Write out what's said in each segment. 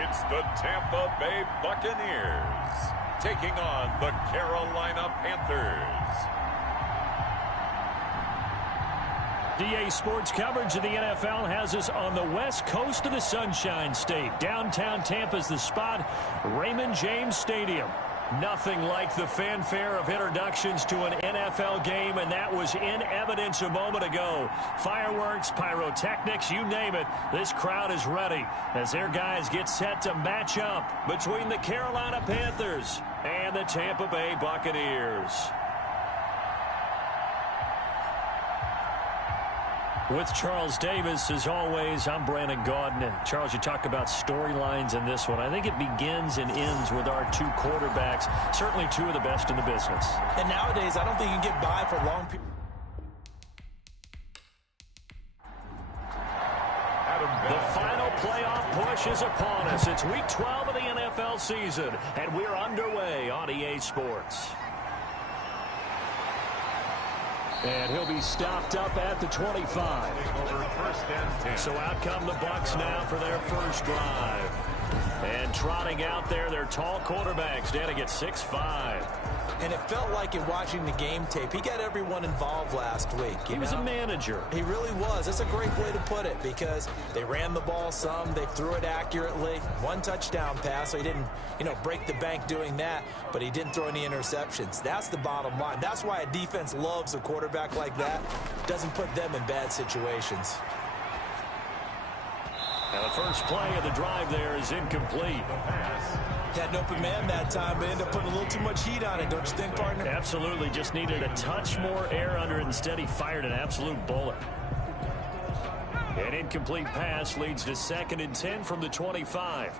It's the Tampa Bay Buccaneers taking on the Carolina Panthers. DA Sports coverage of the NFL has us on the west coast of the Sunshine State. Downtown Tampa's the spot, Raymond James Stadium. Nothing like the fanfare of introductions to an NFL game, and that was in evidence a moment ago. Fireworks, pyrotechnics, you name it. This crowd is ready as their guys get set to match up between the Carolina Panthers and the Tampa Bay Buccaneers. With Charles Davis, as always, I'm Brandon Gaudin. Charles, you talk about storylines in this one. I think it begins and ends with our two quarterbacks, certainly two of the best in the business. And nowadays, I don't think you can get by for long periods. The final playoff push is upon us. It's Week 12 of the NFL season, and we're underway on EA Sports. And he'll be stopped up at the 25. So out come the Bucs now for their first drive. And trotting out there, their tall quarterbacks standing at 6'5". And it felt like in watching the game tape, he got everyone involved last week. He was a manager. He really was. That's a great way to put it because they ran the ball some. They threw it accurately. One touchdown pass, so he didn't, break the bank doing that, but he didn't throw any interceptions. That's the bottom line. That's why a defense loves a quarterback like that. Doesn't put them in bad situations. And the first play of the drive there is incomplete. Had an open man that time, but ended up putting a little too much heat on it, don't you think, partner? Absolutely. Just needed a touch more air under it. Instead, he fired an absolute bullet. An incomplete pass leads to 2nd and 10 from the 25.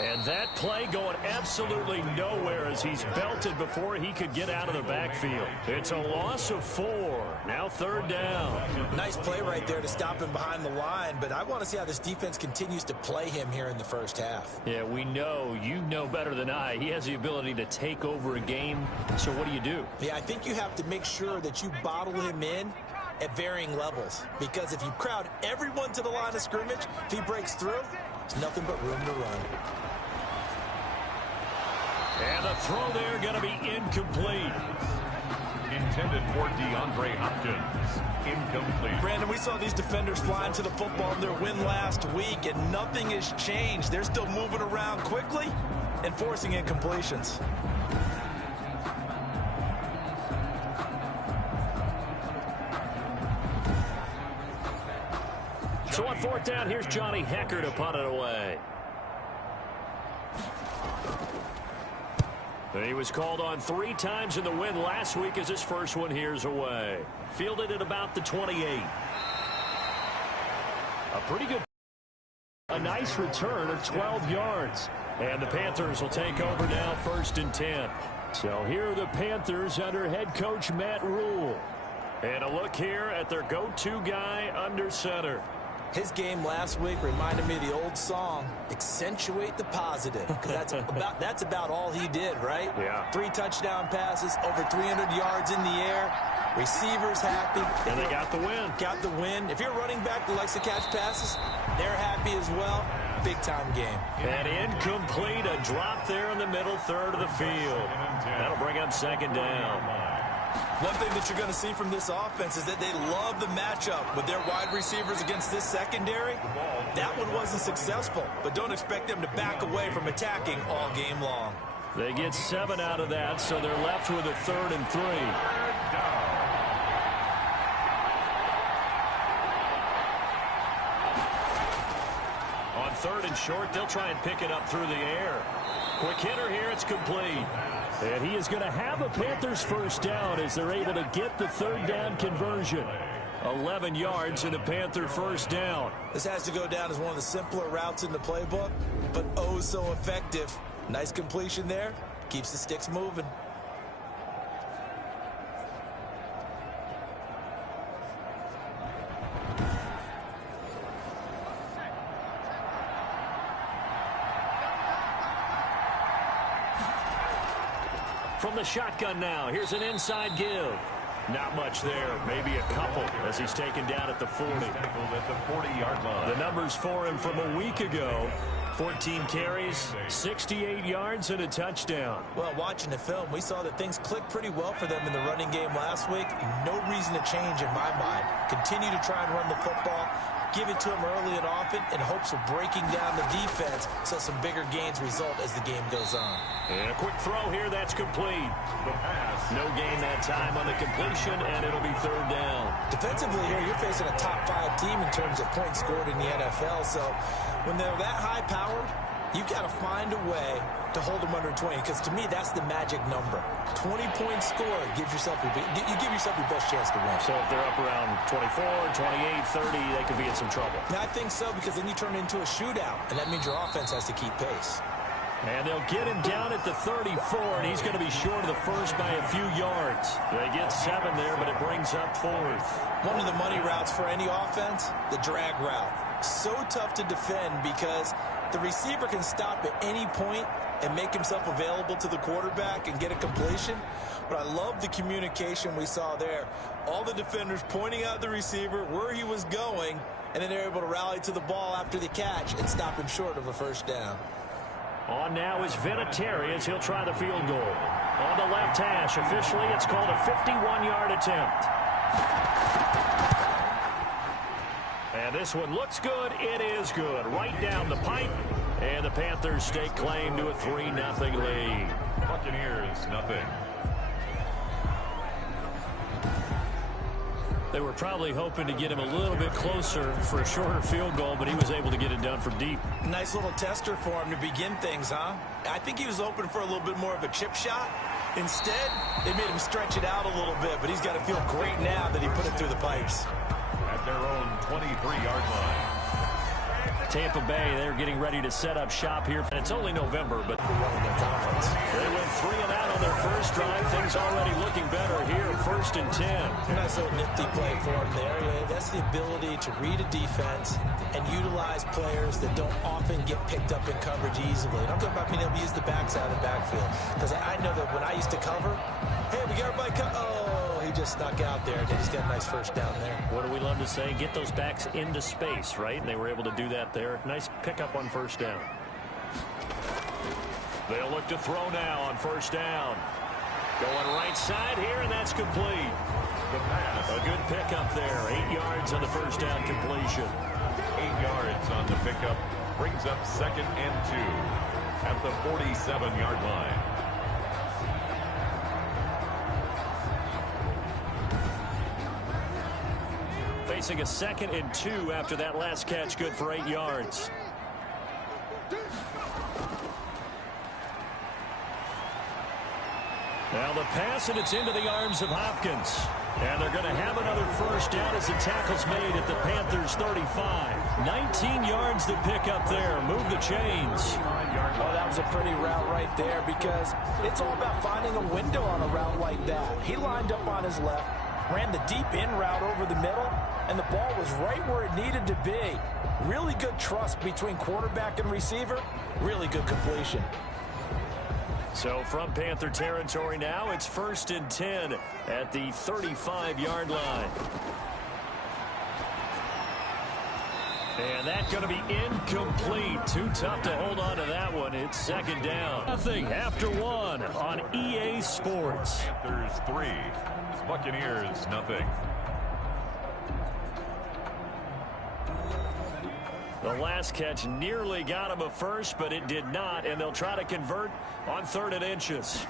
And that play going absolutely nowhere as he's belted before he could get out of the backfield. It's a loss of 4. Now 3rd down. Nice play right there to stop him behind the line, but I want to see how this defense continues to play him here in the first half. Yeah, we know. You know better than I. He has the ability to take over a game. So what do? Yeah, I think you have to make sure that you bottle him in at varying levels. Because if you crowd everyone to the line of scrimmage, if he breaks through, there's nothing but room to run. And the throw there going to be incomplete. Intended for DeAndre Hopkins. Incomplete. Brandon, we saw these defenders flying to the football in their win last week, and nothing has changed. They're still moving around quickly and forcing incompletions. So on 4th down, here's Johnny Hecker to punt it away. He was called on 3 times in the win last week as his first one here's away. Fielded at about the 28. A pretty good, a nice return of 12 yards. And the Panthers will take over now 1st and 10. So here are the Panthers under head coach Matt Rule. And a look here at their go-to guy under center. His game last week reminded me of the old song, accentuate the positive. Because that's about all he did, right? Yeah. 3 touchdown passes, over 300 yards in the air. Receivers happy. And they got the win. Got the win. If you're a running back that likes to catch passes, they're happy as well. Big-time game. And incomplete, a drop there in the middle third of the field. That'll bring up 2nd down. One thing that you're going to see from this offense is that they love the matchup with their wide receivers against this secondary. That one wasn't successful, but don't expect them to back away from attacking all game long. They get 7 out of that, so they're left with a 3rd and 3. On 3rd and short, they'll try and pick it up through the air. Quick hitter here, it's complete. And he is going to have a Panthers first down as they're able to get the 3rd down conversion. 11 yards and a Panther first down. This has to go down as one of the simpler routes in the playbook, but oh so effective. Nice completion there. Keeps the sticks moving. From the shotgun now, here's an inside give. Not much there. Maybe a couple as he's taken down at the 40. At the 40-yard line. The numbers for him from a week ago. 14 carries, 68 yards, and a touchdown. Well, watching the film, we saw that things clicked pretty well for them in the running game last week. No reason to change in my mind. Continue to try and run the football. Give it to him early and often in hopes of breaking down the defense so some bigger gains result as the game goes on. And a quick throw here, that's complete. The pass. No gain that time on the completion, and it'll be third down. Defensively here, you're facing a top-5 team in terms of points scored in the NFL, so when they're that high-powered, you've got to find a way to hold them under 20, because to me, that's the magic number. 20 points scored gives yourself you give yourself your best chance to win. So if they're up around 24, 28, 30, they could be in some trouble. Now, I think so, because then you turn it into a shootout, and that means your offense has to keep pace. And they'll get him down at the 34, and he's going to be short of the first by a few yards. They get 7 there, but it brings up 4th. One of the money routes for any offense, the drag route. So tough to defend because the receiver can stop at any point and make himself available to the quarterback and get a completion. But I love the communication we saw there. All the defenders pointing out the receiver where he was going, and then they're able to rally to the ball after the catch and stop him short of a first down. On now is Vinatieri as he'll try the field goal. On the left hash, officially it's called a 51-yard attempt. And this one looks good. It is good. Right down the pipe. And the Panthers stake claim to a 3-0 lead. Buccaneers, nothing. They were probably hoping to get him a little bit closer for a shorter field goal, but he was able to get it done from deep. Nice little tester for him to begin things, huh? I think he was hoping for a little bit more of a chip shot. Instead, they made him stretch it out a little bit, but he's got to feel great now that he put it through the pipes. At their own 23-yard line. Tampa Bay, they're getting ready to set up shop here. And it's only November, but they went 3 and out on their first drive. Things already looking better here. 1st and 10. Nice little nifty play for him there. Yeah, that's the ability to read a defense and utilize players that don't often get picked up in coverage easily. And I'm talking about being able to use the backside of the backfield. Because I know that when I used to cover, hey, we got everybody oh, he just snuck out there. They just got a nice first down there. What do we love to say? Get those backs into space, right? And they were able to do that there. Nice pickup on first down. They'll look to throw now on first down. Going right side here, and that's complete. The pass. A good pickup there. 8 yards on the first down completion. 8 yards on the pickup. Brings up 2nd and 2 at the 47-yard line. Facing a 2nd and 2 after that last catch, good for 8 yards. Now the pass, and it's into the arms of Hopkins. And they're going to have another first down as the tackle's made at the Panthers' 35. 19 yards to pick up there. Move the chains. Oh, that was a pretty route right there because it's all about finding a window on a route like that. He lined up on his left, ran the deep in route over the middle, and the ball was right where it needed to be. Really good trust between quarterback and receiver. Really good completion. So from Panther territory now, it's 1st and 10 at the 35-yard line. And that's going to be incomplete. Too tough to hold on to that one. It's 2nd down. Nothing after 1 on EA Sports. Panthers 3. Buccaneers nothing. The last catch nearly got him a first, but it did not, and they'll try to convert on 3rd and inches.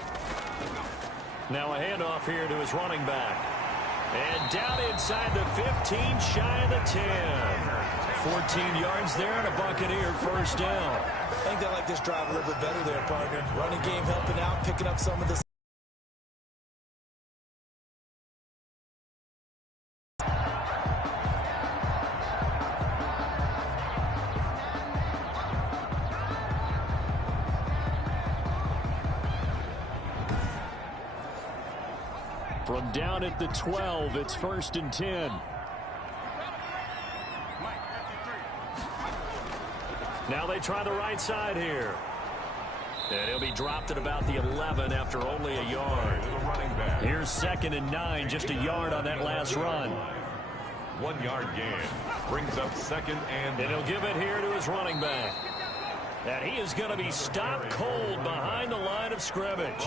Now a handoff here to his running back. And down inside the 15, shy of the 10. 14 yards there and a Buccaneer first down. I think they like this drive a little bit better there, partner. Running game helping out, picking up some of the From down at the 12, it's 1st and 10. Now they try the right side here. And he'll be dropped at about the 11 after only a yard. The running Here's 2nd and 9, just a yard on that last run. 1 yard gain brings up 2nd and he'll give it here to his running back. And he is going to be stopped cold behind the line of scrimmage.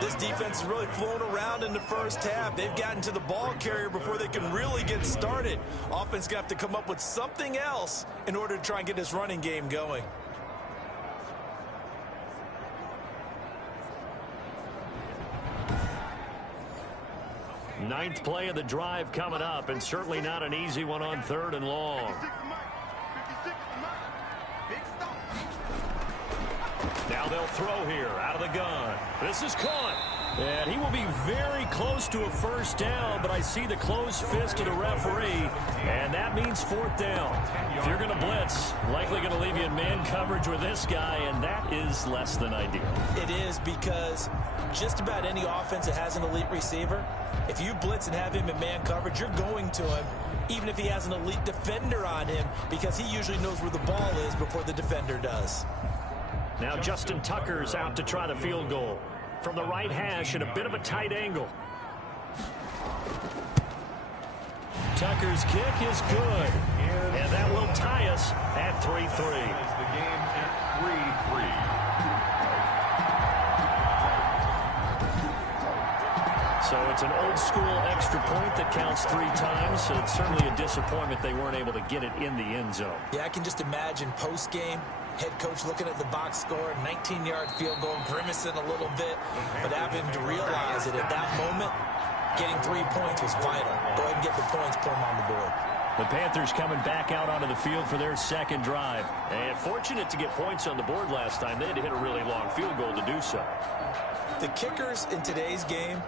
This defense is really flown around in the first half. They've gotten to the ball carrier before they can really get started. Offense going to have to come up with something else in order to try and get this running game going. Ninth play of the drive coming up, and certainly not an easy one on 3rd and long. Now they'll throw here out of the gun. This is caught. And he will be very close to a first down, but I see the closed fist of the referee, and that means 4th down. If you're going to blitz, likely going to leave you in man coverage with this guy, and that is less than ideal. It is, because just about any offense that has an elite receiver, if you blitz and have him in man coverage, you're going to him, even if he has an elite defender on him, because he usually knows where the ball is before the defender does. Now Justin Tucker's out to try the field goal. From the right hash at a bit of a tight angle. Tucker's kick is good. And that will tie us at 3-3. The game at 3-3. So it's an old school extra point that counts 3 times. So it's certainly a disappointment they weren't able to get it in the end zone. Yeah, I can just imagine post-game, head coach looking at the box score, 19-yard field goal, grimacing a little bit, but having to realize that at that moment, getting 3 points was vital. Go ahead and get the points, put them on the board. The Panthers coming back out onto the field for their 2nd drive. And fortunate to get points on the board last time. They had to hit a really long field goal to do so. The kickers in today's game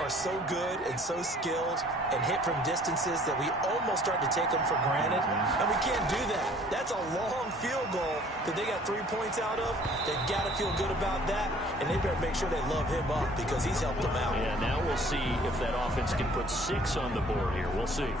are so good and so skilled and hit from distances that we almost start to take them for granted, and we can't do that. That's a long field goal that they got 3 points out of. They've got to feel good about that, and they better make sure they love him up because he's helped them out. Yeah, now we'll see if that offense can put 6 on the board here. We'll see.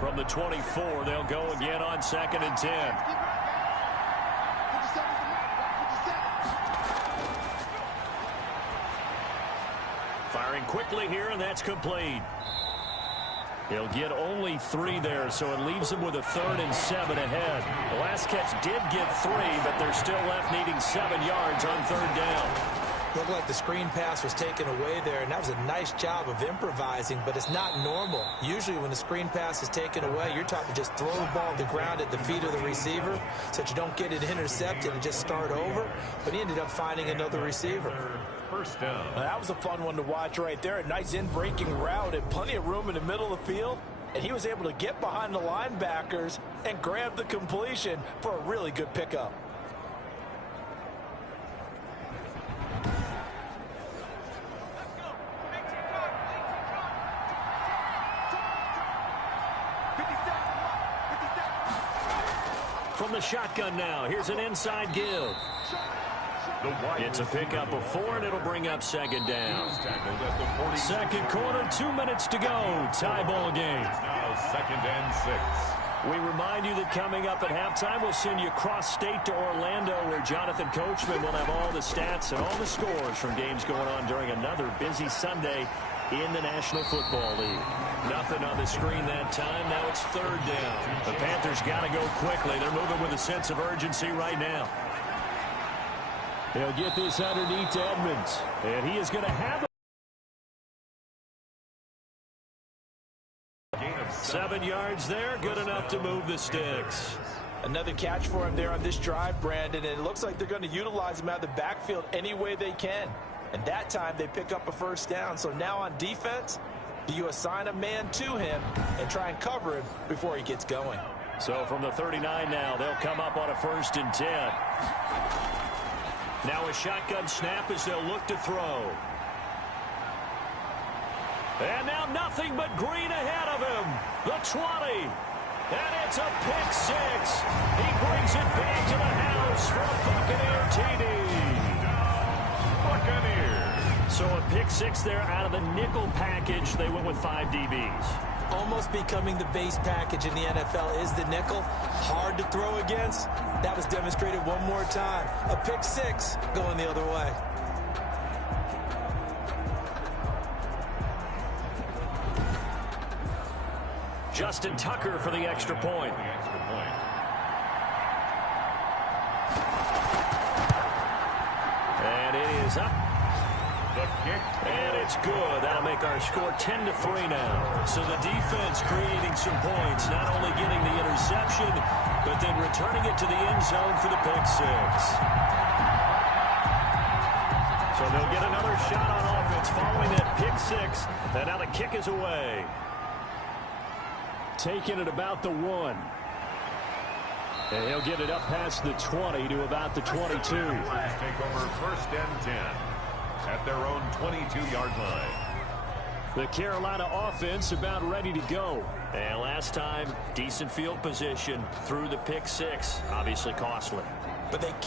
From the 24, they'll go again on 2nd and 10. Firing quickly here, and that's complete. He'll get only 3 there, so it leaves him with a 3rd and 7 ahead. The last catch did get 3, but they're still left needing 7 yards on 3rd down. Looked like the screen pass was taken away there, and that was a nice job of improvising, but it's not normal. Usually when the screen pass is taken away, you're taught to just throw the ball to the ground at the feet of the receiver so that you don't get it intercepted and just start over, but he ended up finding another receiver. First down. That was a fun one to watch right there. A nice in-breaking route and plenty of room in the middle of the field, and he was able to get behind the linebackers and grab the completion for a really good pickup. From the shotgun now, here's an inside give. It's a pickup of 4, and it'll bring up 2nd down. 2nd quarter, 2 minutes to go. Tie ball game. Now 2nd and 6. We remind you that coming up at halftime, we'll send you cross-state to Orlando, where Jonathan Coachman will have all the stats and all the scores from games going on during another busy Sunday in the National Football League. Nothing on the screen that time. Now it's 3rd down. The Panthers got to go quickly. They're moving with a sense of urgency right now. They'll get this underneath to Edmonds, and he is going to have it. 7 yards there, good enough to move the sticks. Another catch for him there on this drive, Brandon, and it looks like they're going to utilize him out of the backfield any way they can. And that time they pick up a first down. So now on defense, do you assign a man to him and try and cover him before he gets going? So from the 39 now, they'll come up on a 1st and 10. Now a shotgun snap as they'll look to throw. And now nothing but green ahead of him. The 20. And it's a pick 6. He brings it back to the house for a Buccaneer TD. Buccaneers. So a pick 6 there out of the nickel package. They went with 5 DBs. almost becoming the base package in the NFL is the nickel. Hard to throw against. That was demonstrated one more time. A pick six going the other way. Justin Tucker for the extra point. And it is up. And it's good. That'll make our score 10-3 now. So the defense creating some points, not only getting the interception, but then returning it to the end zone for the pick six. So they'll get another shot on offense following that pick six. And now the kick is away. Taking it about the 1. And he'll get it up past the 20 to about the 22. Take over 1st and 10 at their own 22-yard line. The Carolina offense about ready to go. And last time, decent field position through the pick six. Obviously costly. But they can't